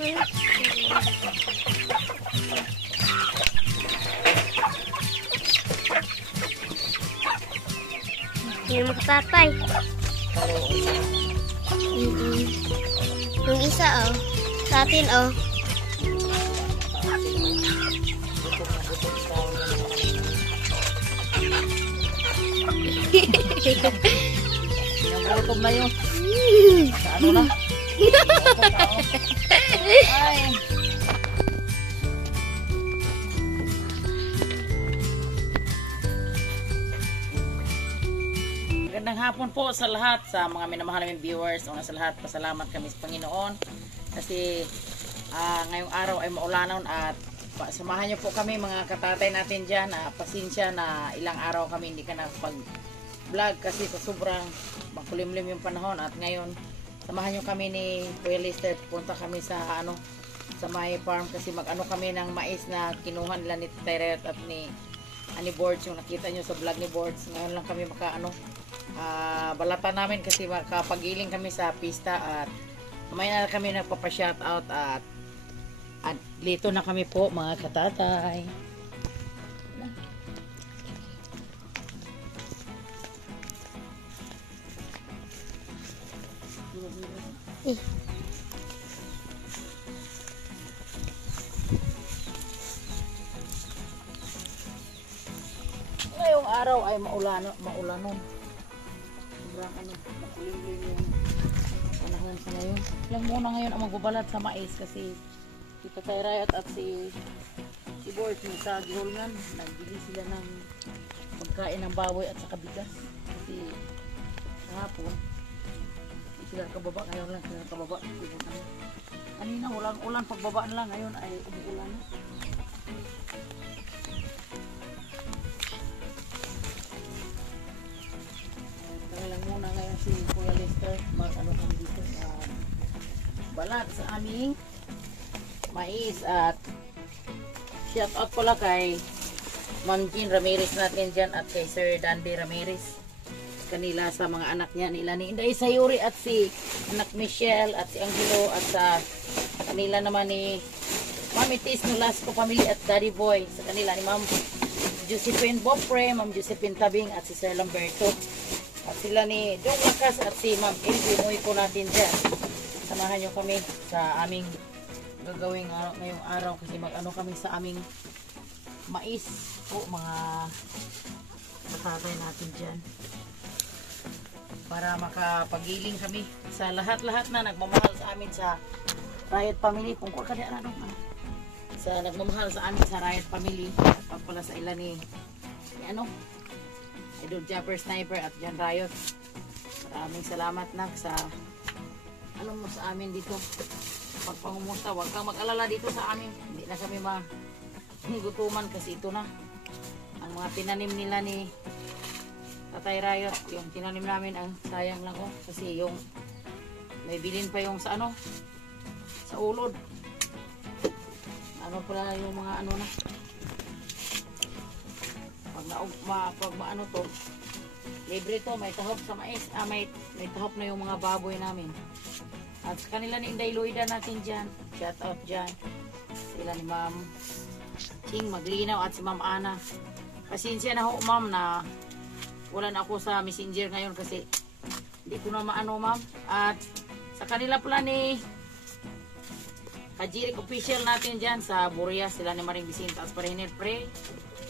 Hindi mo tatay. Yung isa, oh. Sa atin, oh. Nagutom na yun. Sa ano na? Ay. Magandang hapon po sa lahat, sa mga minamahal naming viewers. Una sa lahat, pasalamat kami sa Panginoon kasi ngayong araw ay maulanon at samahan niyo po kami mga katatay natin dyan. Pasensya na ilang araw kami hindi ka nakapag-vlog kasi sa sobrang makulimlim yung panahon. At ngayon, samahan niyo kami ni Kuya Lester. Punta kami sa sa my farm kasi mag-ano kami ng mais na kinuha nila ni Teret at ni Boards. Yung nakita nyo sa vlog ni Boards. Ngayon lang kami balatan namin kasi makapagiling kami sa pista at mamaya na kami nagpapa-shoutout at dito na kami po mga katatay. Ngayong araw ay maulanon. Sobrang makulimlim yung panahon sa ngayon. Lang muna ngayon ang magbabalat sa mais kasi si Tatay Rayot at si Board sa gihulngan. Nagbili sila ng pagkain ng baboy at saka bigas. Kasi kahapon sila kababa, ngayon lang sila kababa. Kanina ulan pagbabaan lang, ngayon ay umuulan. Lang muna ngayon si Kuya Lester mag-ano kami dito balat sa aming mais at shout out pala kay Ma'am Jean Ramirez natin dyan at kay Sir Dandy Ramirez kanila sa mga anak niya nila ni Inday Sayuri at si anak Michelle at si Angelo at sa kanila naman ni Mami Tis Nolasco family at Daddy Boy sa kanila ni Ma'am Josephine Bopre, Ma'am Josephine Tabing at si Sir Lamberto at sila ni Dong Lakas at si Ma'am Elvie Muy po natin dyan. Samahan nyo kami sa aming gagawing ngayong araw kasi mag-ano kami sa aming mais po mga katatay natin dyan. Para makapagiling kami sa lahat-lahat na nagmamahal sa amin sa Riot Family. Pungkol ka diyan sa nagmamahal sa amin sa Riot Family. Pagpala sa ilan ni Idol Japper Sniper at Jan Riot. Maraming salamat sa mo sa amin dito. Pagpangumusta, huwag kang mag-alala dito sa amin. Hindi na kami gutuman kasi ito na. Ang mga tinanim nila ni Tatay Riot, yung tinanim namin ang sayang lang kasi yung may bilin pa yung sa sa ulod. Pala yung mga na. Pag maano to libre to, may tahop sa mais may tahop na yung mga baboy namin at sa kanila ni Inday Luida natin dyan, shout out dyan sila ni Ma'am Ching Maglinaw at si Ma'am Ana. Pasensya na ho ma'am na wala na ako sa messenger ngayon kasi hindi ko na maano ma'am. At sa kanila pala ni Kajirik official natin dyan sa Buria, sila ni Maring Bisinta as Parinir Pre.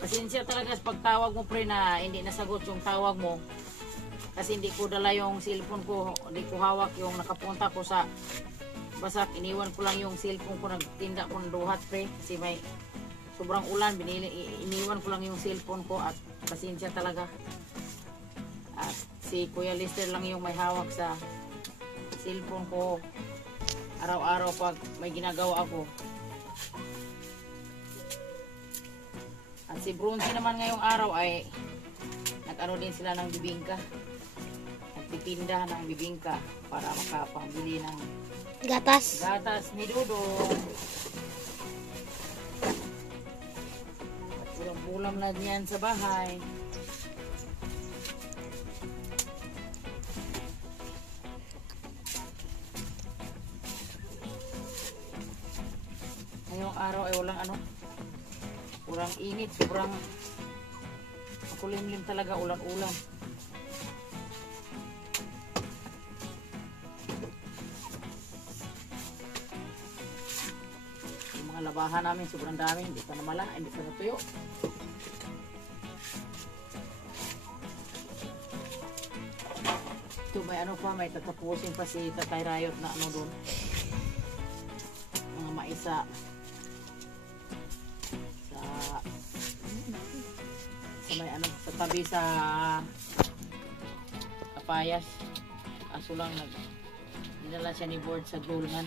Pasensya talaga sa pagtawag mo pre na hindi nasagot yung tawag mo. Kasi hindi ko dala yung cellphone ko, hindi ko hawak yung nakapunta ko sa basak. Iniwan ko lang yung cellphone ko, nagtinda ko ng duhat pre. Kasi may sobrang ulan, iniwan ko lang yung cellphone ko at pasensya talaga. At si Kuya Lester lang yung may hawak sa cellphone ko. Araw-araw pag may ginagawa ako. At si Bronzy naman ngayong araw ay nag-ano din sila ng bibingka. Nagtitinda ng bibingka para makapambili ng gatas ni Dudong. At ulam-ulam na niyan sa bahay. araw ay walang ano, walang init, sobrang makulimlim talaga, ulan-ulan. Yung mga labahan namin sobrang dami, hindi pa namala, hindi pa natuyo. Ito may ano pa, may tatapusin pa si Tatay Rayot na ano doon, mga maisa sa may ano, sa tabi sa Kapayas. Aso lang dinala siya ni Board sa gulungan.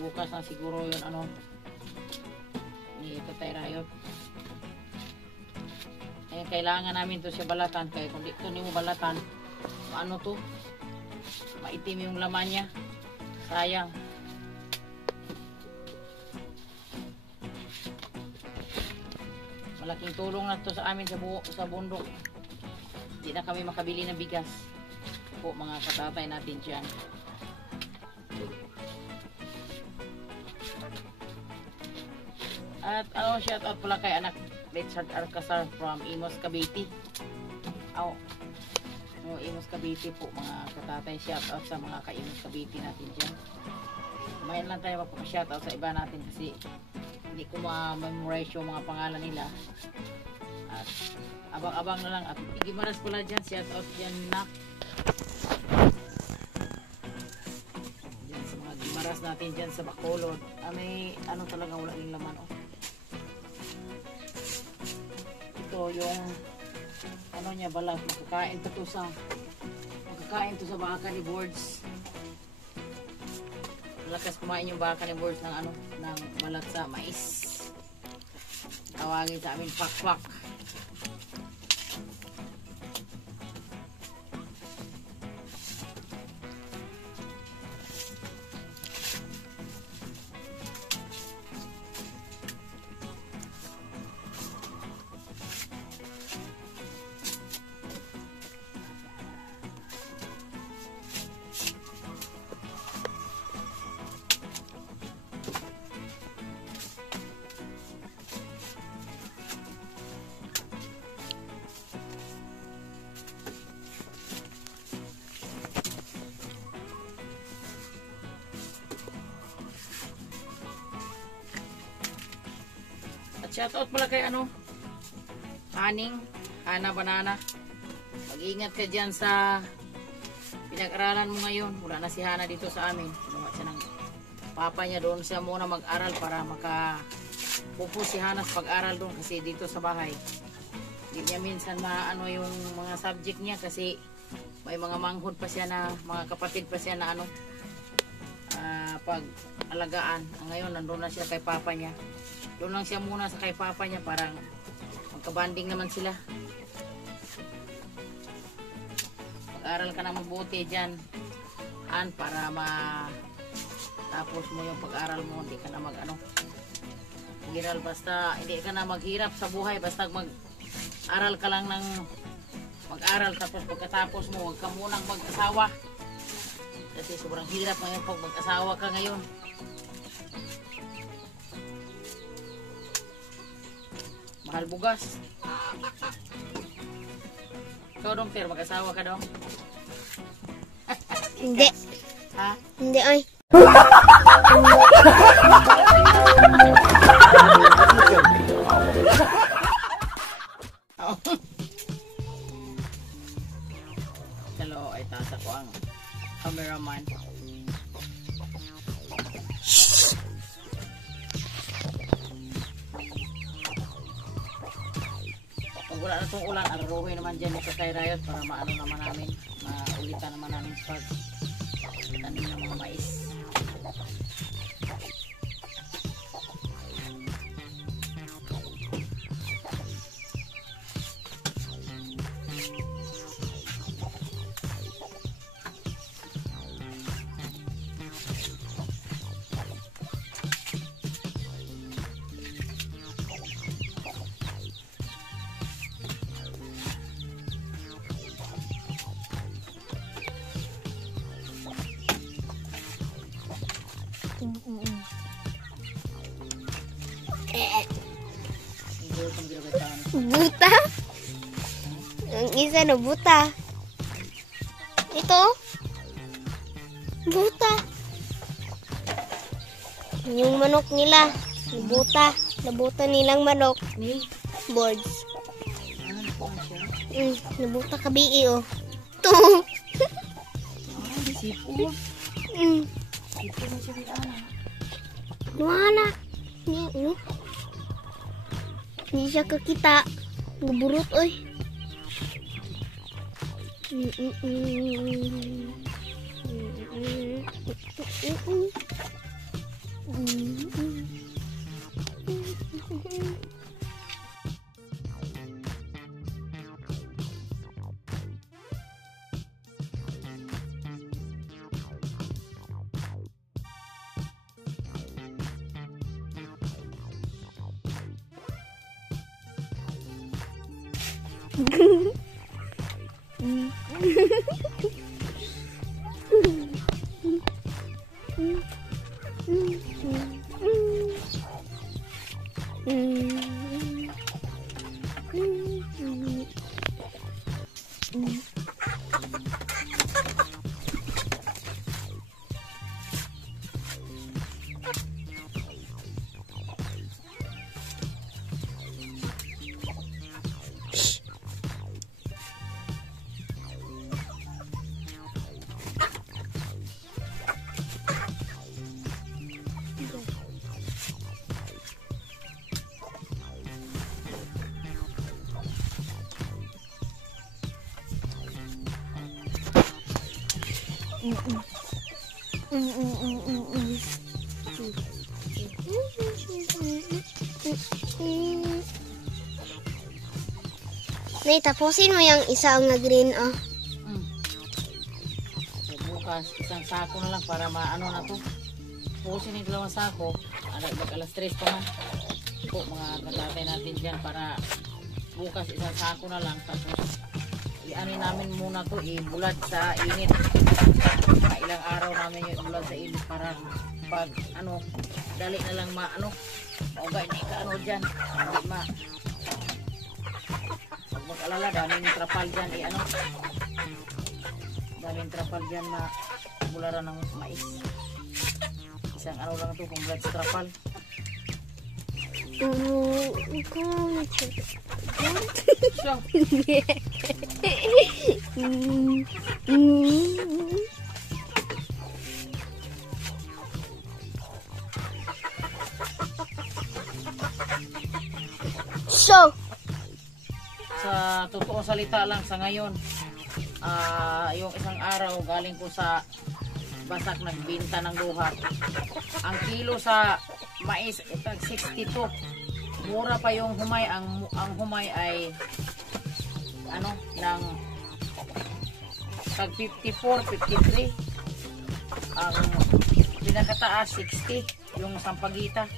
Bukas na siguro yun ano ni Tatay Rayot. Eh, kailangan namin to siya balatan, kaya kung dito nyo balatan, ano to, maitim yung laman niya, sayang. Malaking tulong na to sa amin sa bundok. Hindi na kami makabili ng bigas po, mga katatay natin dyan. At ano, shout out pala kay anak Richard Alcazar from Imos, Cavite. Oh, Imos, Cavite po, mga katatay. Shout out sa mga ka-Imos, Cavite natin dyan. Mayan lang tayo magpapa-shout out sa iba natin kasi hindi ko ma-memorize yung mga pangalan nila. At abang-abang na lang. At Gimaras pala dyan, shout out dyan na dyan sa mga Gimaras natin dyan sa Bacolod. May ano talaga, wala yung laman. Oh. Ito yung ano niya, balat. Makakain to sa baka ni Boards. Malakas kumain yung baka ni Boards ng ano, ng balat sa mais. Tawagin sa amin pakpak. Shoutout pala kay ano, Hana Banana. Mag-ingat ka dyan sa pinag-aralan mo ngayon. Wala na si Hana dito sa amin. Kinuha siya ng papa niya, doon siya muna mag-aral para makapupos si Hana sa pag-aral doon kasi dito sa bahay hindi niya minsan maano yung mga subject niya kasi may mga manghod pa siya na mga kapatid pa siya na ano pag-alagaan. Ngayon nandun na siya kay papa niya. Doon lang siya muna sa kay papa niya para magkabanding naman sila. Mag-aral ka na mabuti dyan, para tapos mo yung pag-aral mo. Hindi ka na basta hindi ka na maghirap sa buhay. Basta mag-aral ka lang ng mag-aral, tapos pagkatapos mo huwag ka munang mag-asawa kasi sobrang hirap ngayon pag mag-asawa ka ngayon. Mahal bugas. Ikaw dong, Ter, mag-asawa ka dong? Hindi. Ha? Hindi ay. Hello, ay tasa ko ang cameraman. Wala na itong ulan, araruhin naman dyan sa Tatay Rayot para maano naman namin, maulitan naman namin sa pag-tanim ng mga mais. Buta? Ang isa na buta. Ito? Buta. Yung manok nila. Nabuta. Nabuta nilang manok. Ni? Boards. Ano po na siya? Nabuta kabii oh. Ito. Sipon. Sipon na siya rin Wala. Hindi siya kakita. Naburot oy. Nay, tapusin mo yung isa ang green oh. So, bukas, isang sako na lang para maano na to. Pusin yung dalawang sako. Alas 3 pa man. Po, mga katatay natin dyan para bukas isang sako na lang. Tapos, i-ano namin muna to, ibulad sa init. Ilang araw namin yung ibulad sa init para pag ano, dali na lang maano. Maugay na ika-ano dyan. Hindi pag mag-alala, daming trapal dyan, ano. Daming trapal dyan na bularan ng mais. Isang ano lang ito, kung blood trapal. So, sa totoong salita lang sa ngayon, yung isang araw galing ko sa Basak nagbinta ng luha. Ang kilo sa mais itag 62. Mura pa yung humay. Ang humay ay ano ng tag 54, 53. Ang pinakataas 60 yung sampagita.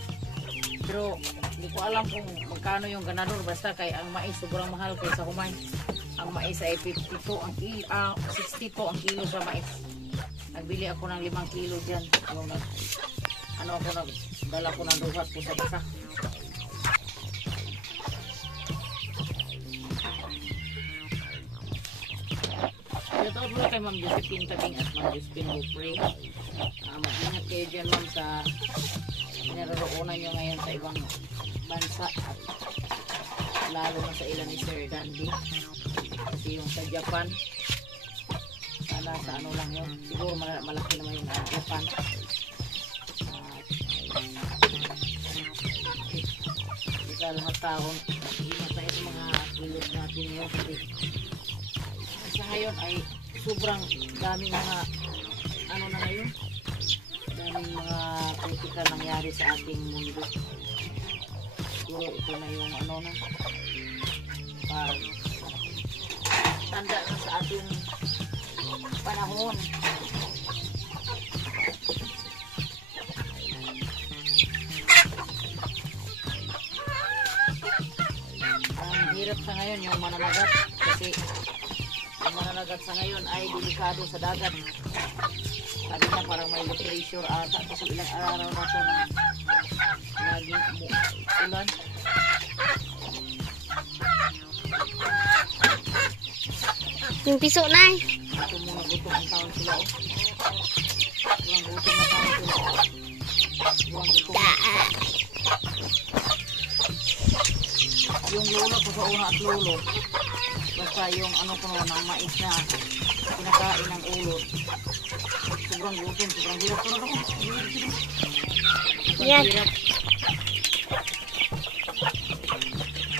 Pero hindi ko alam kung magkano yung ganador, basta kay ang mais sobrang mahal kaysa humay. Ang mais ay 52 ang kilo, 62 ang kilo sa mais. Nagbili ako ng 5 kilo diyan. Dala ko ng duhat ko sa basa. Shoutout mo kay Ma'am Josephine Tabing at Ma'am Josephine Bupre. Mag-ingat kayo dyan, Ma'am, sa naroroonan nyo ngayon sa ibang bansa at lalo na sa ilan ni Sir Dandy. Kasi yung sa Japan, sana sa ano lang yun, siguro malaki naman yung Japan. Isa lahat taon, ingat tayo sa mga kilot natin ngayon kasi sa ngayon ay sobrang daming mga ano na ngayon, daming mga kritikal nangyari sa ating mundo. Siguro ito na yung ano na pag tanda na sa ating panahon. Ang hirap sa ngayon yung mananagat kasi ang mananagat sa ngayon ay delikado sa dagat. Sabi na parang may low pressure ata kasi ilang araw na ito na naging ulan. Yung piso na eh. Ito muna gutom ang taon sila oh. Walang gutom na taon sila. Walang gutom. Yung lolo ko sa una at lolo. Basta yung ano ko naman ang mais na pinakain ng ulot. Sobrang gutom, sobrang hirap ko na ako. Yan.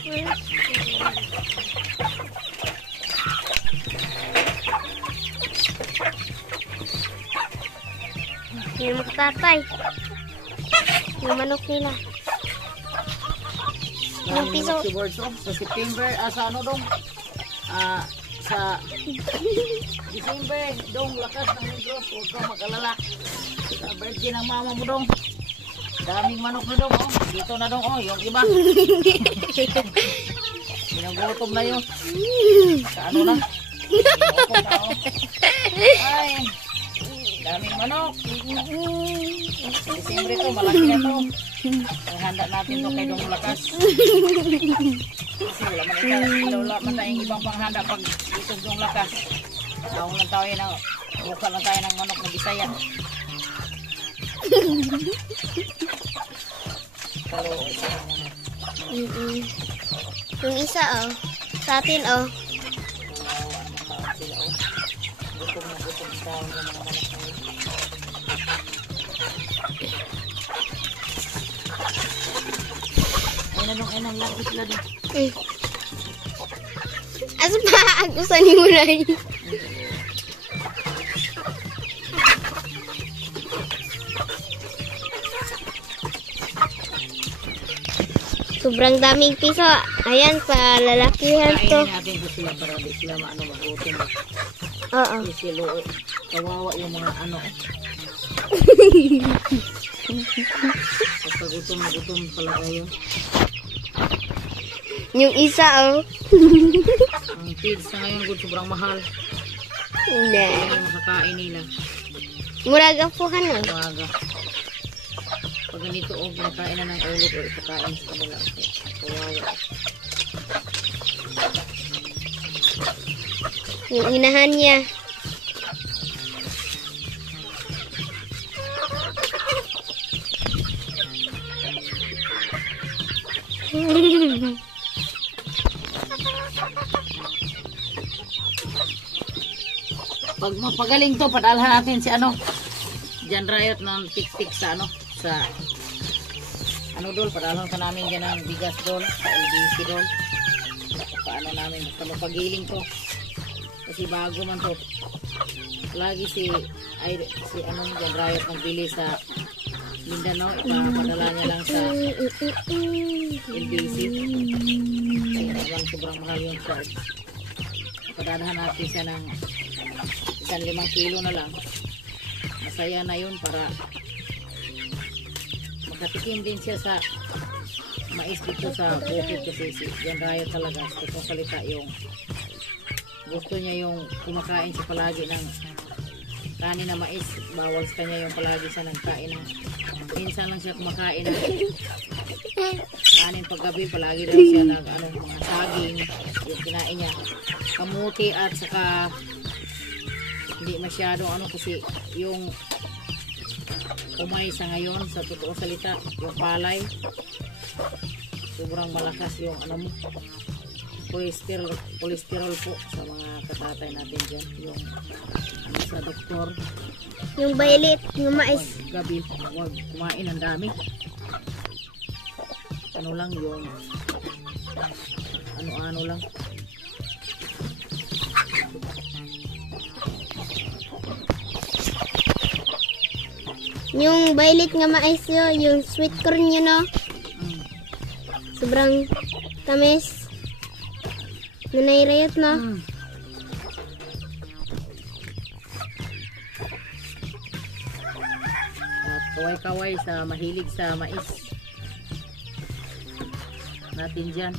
Hirap. Yung magtatay. Yung manok nila. Yung piso. Si Words, oh, sa September, sa ano dong? Sa December, dong, lakas ng negros. Huwag kang mag-alala. Sa birthday ng mama mo dong. Daming manok na dong, oh. Dito na dong, oh, yung iba. Pinagutom na yun. Sa ano na? Pinagutom na, oh. Ay, daming manok. December to, malaki na to. Ang handa natin to kay Dong Lakas. Kasi wala man tayong ibang panghanda pag dito Dong Lakas. Taong lang tayo na, buka lang tayo ng manok na Bisaya. Yung isa oh. Sa atin oh. Gutom na gutom sa taon ng mga manok na yun. Ay nang laki sila doon. Asa pa agusan ni mo na yun. Sobrang daming piso. Ayan, pa lalakihan to. Kainin natin ko sila para di sila maano magutom. Oo. Kasi kawawa yung mga ano. Basta gutom na gutom pala kayo. Yung isa oh. Ang pigs na ngayon good, sobrang mahal. Hindi. Kaya yung makakain nila. Muragang puhan oh. Umaga. Pag ganito o kinakain na ng ulot o ipakain sa kanila. Kawawa. Yung inahan niya. Pag mapagaling to, padalhan natin si ano, Jan Riot ng tik-tik sa ano, sa ano dol, padalhan ka namin dyan ng bigas dol, sa LBC dol. Paano namin, basta mapagiling to. Kasi bago man to. Lagi si ano, Jan Riot nagbili sa Mindanao, ipapadala niya lang sa LBC. Kasi naman sobrang mahal yung charge. Padalhan natin siya ng 5 kilo na lang. Masaya na yun para makatikim din siya sa mais dito sa bukid kasi si Jan Riot talaga kung salita yung gusto niya yung kumakain siya palagi ng kanin na mais. Bawal sa kanya yung palagi siya nagkain ng minsan lang siya kumakain ng kanin paggabi. Palagi daw siya ng ano, mga saging yung kinain niya, kamuti at saka hindi masyadong ano kasi yung umay sa ngayon sa totoo salita yung palay sobrang malakas yung ano mo cholesterol po sa mga katatay natin dyan yung ano, sa doktor Yung violet, yung mais. gabi huwag kumain ang dami ano lang yung ano lang Yung violet nga mais yun, yung sweet corn yun no. Sobrang tamis. Nanay Riot no. At kaway-kaway sa mahilig sa mais natin dyan.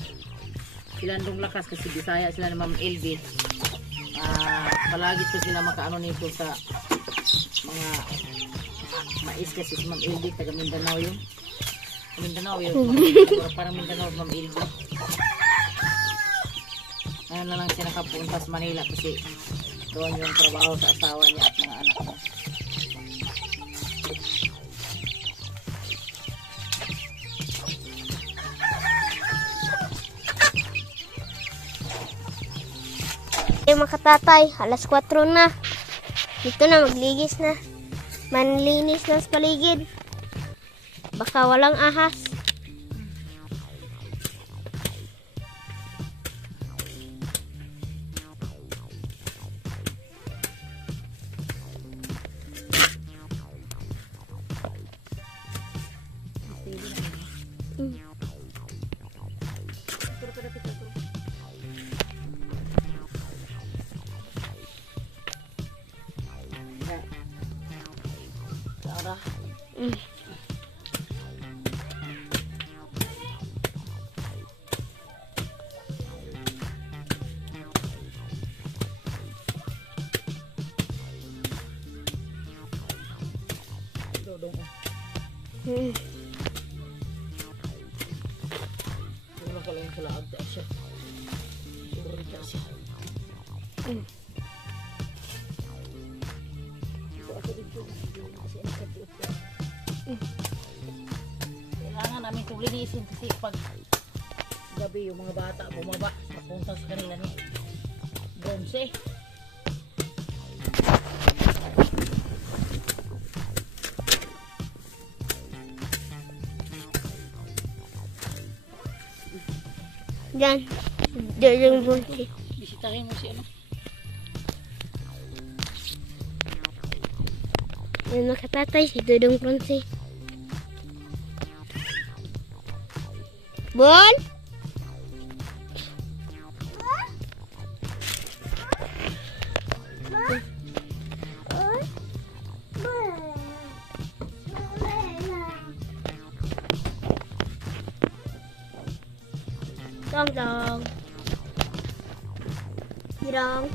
Sila Dong Lakas kasi Bisaya sila ni Ma'am LB. Palagi to sila makaano nito sa mga mais kasi si Ma'am LB taga Mindanao yun. Mindanao yun. Parang Mindanao Ma'am LB. Ngayon na lang siya nakapunta sa Manila kasi doon yung trabaho sa asawa niya at mga anak niya. Mga katatay, alas 4 na. Dito na, magligis na. Manlinis na sa paligid. Baka walang ahas. Tara. Wala ka lang sa laag ta siya. Siguro ka siya. Kailangan namin itong linisin kasi pag gabi yung mga bata bumaba napunta sa kanila ni bronze. Diyan. Diyan yung bunti. Bisitahin mo si ano. Yan mga katatay, si Dudong Pronsi. Bon? Dong dong. Dong.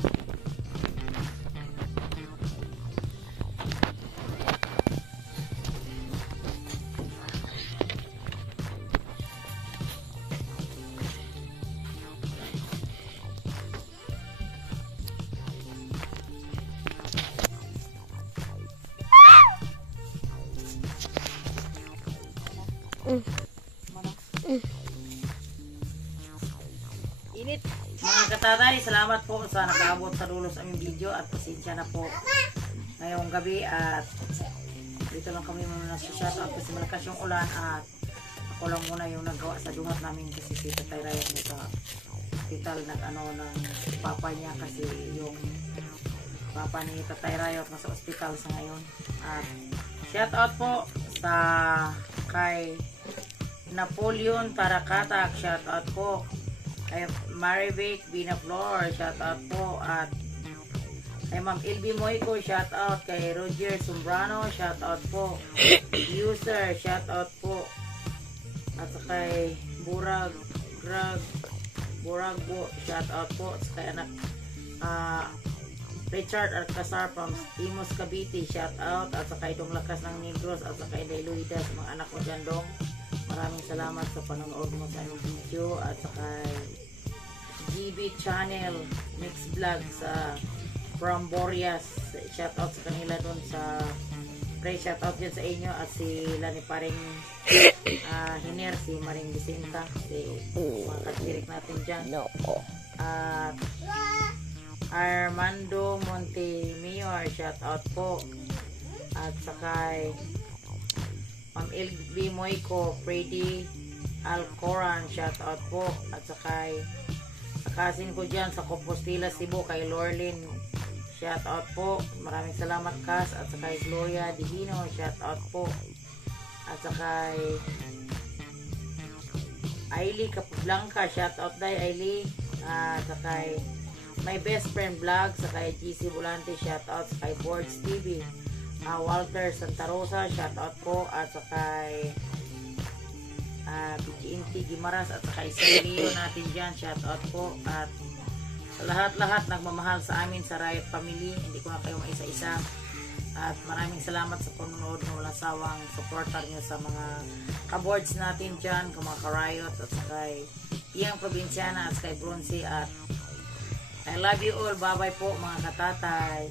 Init. Mga katatay, salamat po sa nakaabot sa dulo sa aming video at pasensya na po ngayong gabi at dito lang kami muna sa shoutout kasi malakas yung ulan at ako lang muna yung nagawa sa dungat namin kasi si Tatay Rayat mo sa hospital ng papa niya kasi yung papa ni Tatay Rayat nasa hospital sa ngayon at shoutout po sa kay Napoleon Tarakatak, shoutout po kay Marivic Binaflor, shoutout po at kay Ma'am Ilby Moico, shoutout kay Roger Sombrano, shoutout po user, shoutout po at kay Buragbo, shoutout po at kay anak Richard Alcazar from Imos Cavite, shoutout at kay Dong Lakas ng Negros at kay Dailuida sa mga anak ko dyan dong. Maraming salamat sa panonood mo sa aming video at sa kay GB Channel Mix Vlog sa from Borias. Shoutout sa kanila doon sa shoutout dyan sa inyo at si Lani Paring Hiner, si Maring Vicenta, si mga katirik natin dyan. At Armando Montemayor, shoutout po at sa kay Ma'am Ilby Moico, Freddy Alcoran, shoutout po at sa kay kasin ko dyan sa Compostela, Cebu kay Lorlin, shoutout po, maraming salamat Kas at sa kay Gloria Divino, shoutout po at sa kay Ailey Capablanca, shoutout day Ailey at sa kay My Best Friend Vlog, sa kay GC Volante, shoutout sa kay Boards TV, Walter Santa Rosa, shoutout po at sa kay PGNT Gimaras at sa kay Sergio natin dyan, shoutout po at sa lahat-lahat nagmamahal sa amin sa Riot Family, hindi ko na kayo maisa-isa at maraming salamat sa panonood na walang sawang supporter nyo sa mga kaboards natin dyan, mga ka-Riot at sa kay Piyang Provinciana at sa kay Bronzy at I love you all. Bye-bye po mga katatay.